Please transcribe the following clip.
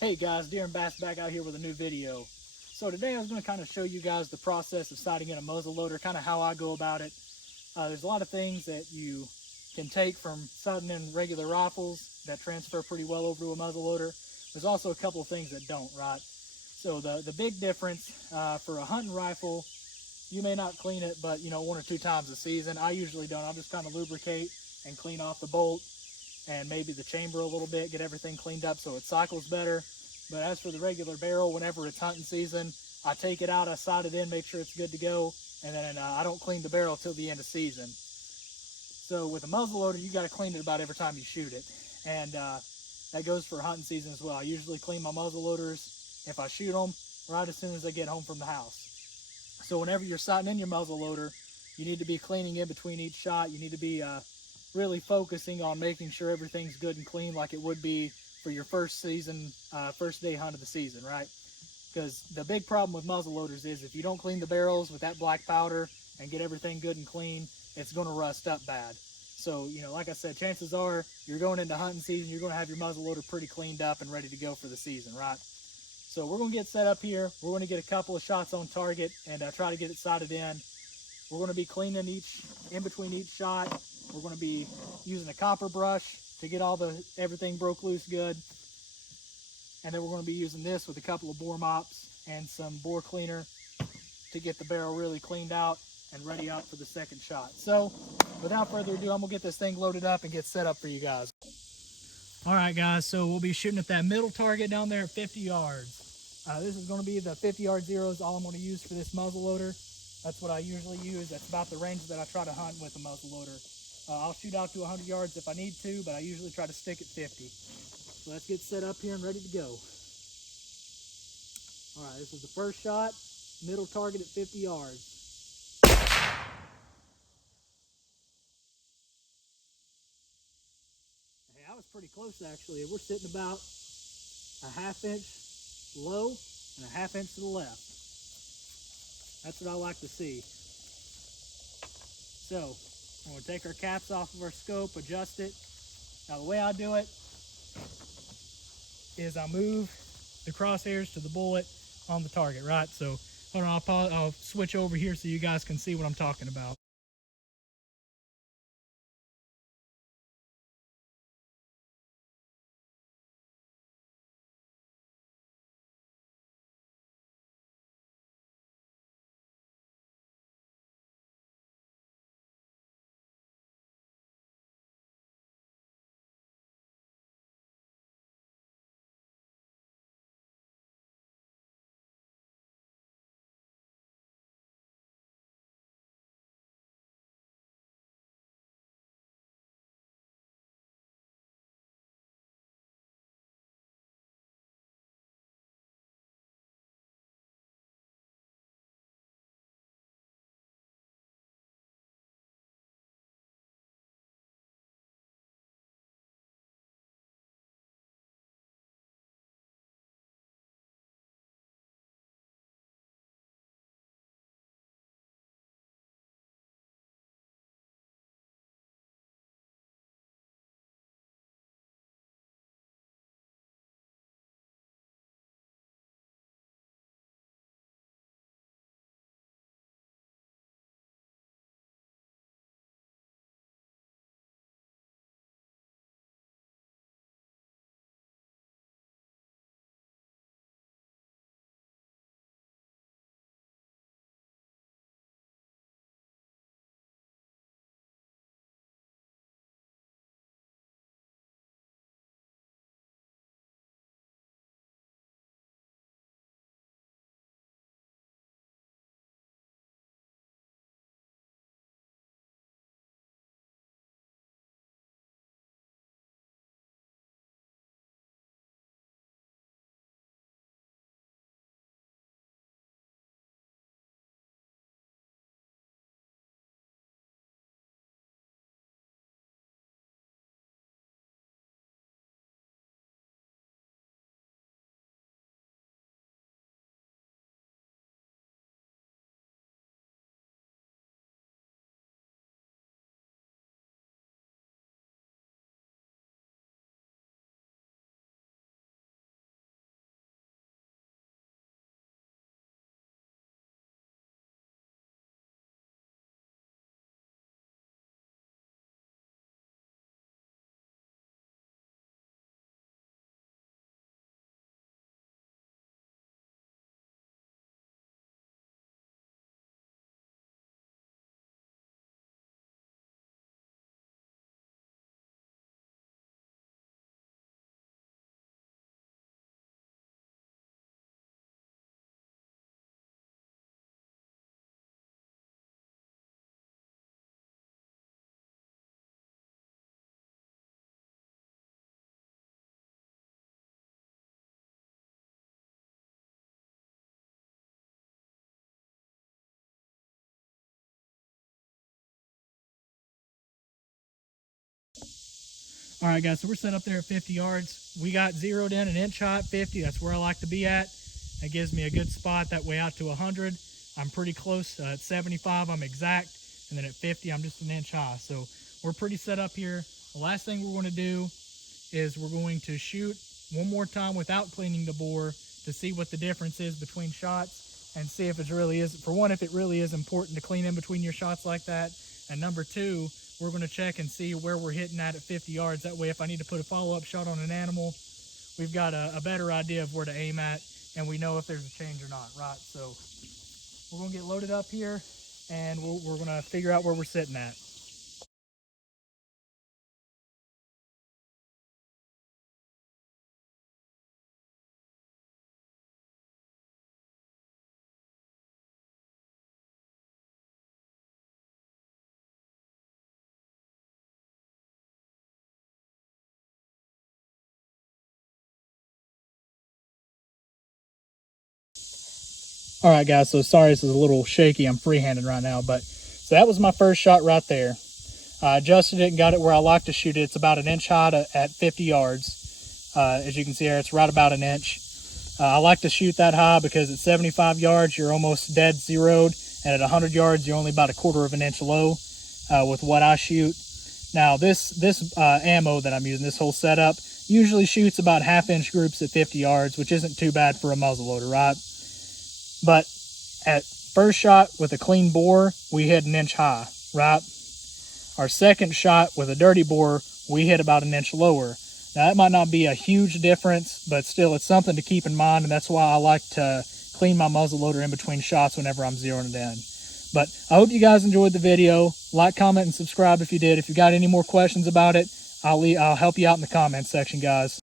Hey guys, Darren Bass back out here with a new video. So today I was going to kind of show you guys the process of sighting in a muzzleloader, kind of how I go about it. There's a lot of things that you can take from sighting in regular rifles that transfer pretty well over to a muzzleloader. There's also a couple of things that don't, right? So the big difference for a hunting rifle, you may not clean it, but you know, 1 or 2 times a season. I usually don't. I'll just kind of lubricate and clean off the bolt and maybe the chamber a little bit, get everything cleaned up so it cycles better. But as for the regular barrel, whenever it's hunting season, I take it out, I sight it in, make sure it's good to go, and then I don't clean the barrel till the end of season. So with a muzzleloader, you got to clean it about every time you shoot it, and that goes for hunting season as well. I usually clean my muzzleloaders if I shoot them right as soon as I get home from the house. So whenever you're sighting in your muzzleloader, you need to be cleaning in between each shot. You need to be really focusing on making sure everything's good and clean, like it would be for your first day hunt of the season, right? Because the big problem with muzzleloaders is if you don't clean the barrels with that black powder and get everything good and clean, it's going to rust up bad. So, you know, like I said, chances are you're going into hunting season, you're going to have your muzzleloader pretty cleaned up and ready to go for the season, right? So we're going to get set up here. We're going to get a couple of shots on target and try to get it sighted in. We're going to be cleaning in between each shot. We're going to be using a copper brush to get everything broke loose good. And then we're going to be using this with a couple of bore mops and some bore cleaner to get the barrel really cleaned out and ready out for the second shot. So without further ado, I'm going to get this thing loaded up and get set up for you guys. All right, guys, so we'll be shooting at that middle target down there at 50 yards. This is going to be the 50-yard zero is all I'm going to use for this muzzleloader. That's what I usually use. That's about the range that I try to hunt with a muzzleloader. I'll shoot out to 100 yards if I need to, but I usually try to stick at 50. So let's get set up here and ready to go. All right, this is the first shot, middle target at 50 yards. Hey, I was pretty close actually. We're sitting about a half-inch low and a half-inch to the left. That's what I like to see. So, we're going to take our caps off of our scope, adjust it. Now the way I do it is I move the crosshairs to the bullet on the target, right? So hold on, I'll switch over here so you guys can see what I'm talking about. All right, guys, so we're set up there at 50 yards. We got zeroed in an inch high at 50. That's where I like to be at. That gives me a good spot. That way out to 100, I'm pretty close. At 75, I'm exact. And then at 50, I'm just an inch high. So we're pretty set up here. The last thing we're going to do is we're going to shoot one more time without cleaning the bore to see what the difference is between shots and see if it really is, for one, if it really is important to clean in between your shots like that. And number two, we're going to check and see where we're hitting at 50 yards. That way, if I need to put a follow-up shot on an animal, we've got a better idea of where to aim at, and we know if there's a change or not, right? So we're going to get loaded up here, and we're going to figure out where we're sitting at. All right, guys, so sorry this is a little shaky. I'm freehanding right now, but so that was my first shot right there. I adjusted it and got it where I like to shoot it. It's about an inch high at 50 yards. As you can see here, it's right about an inch. I like to shoot that high because at 75 yards, you're almost dead zeroed, and at 100 yards, you're only about a quarter of an inch low with what I shoot. Now, this ammo that I'm using, this whole setup, usually shoots about half-inch groups at 50 yards, which isn't too bad for a muzzleloader, right? But at first shot with a clean bore, we hit an inch high, right? Our second shot with a dirty bore, we hit about an inch lower. Now, that might not be a huge difference, but still, it's something to keep in mind, and that's why I like to clean my muzzleloader in between shots whenever I'm zeroing it in. But I hope you guys enjoyed the video. Like, comment, and subscribe if you did. If you got any more questions about it, I'll help you out in the comments section, guys.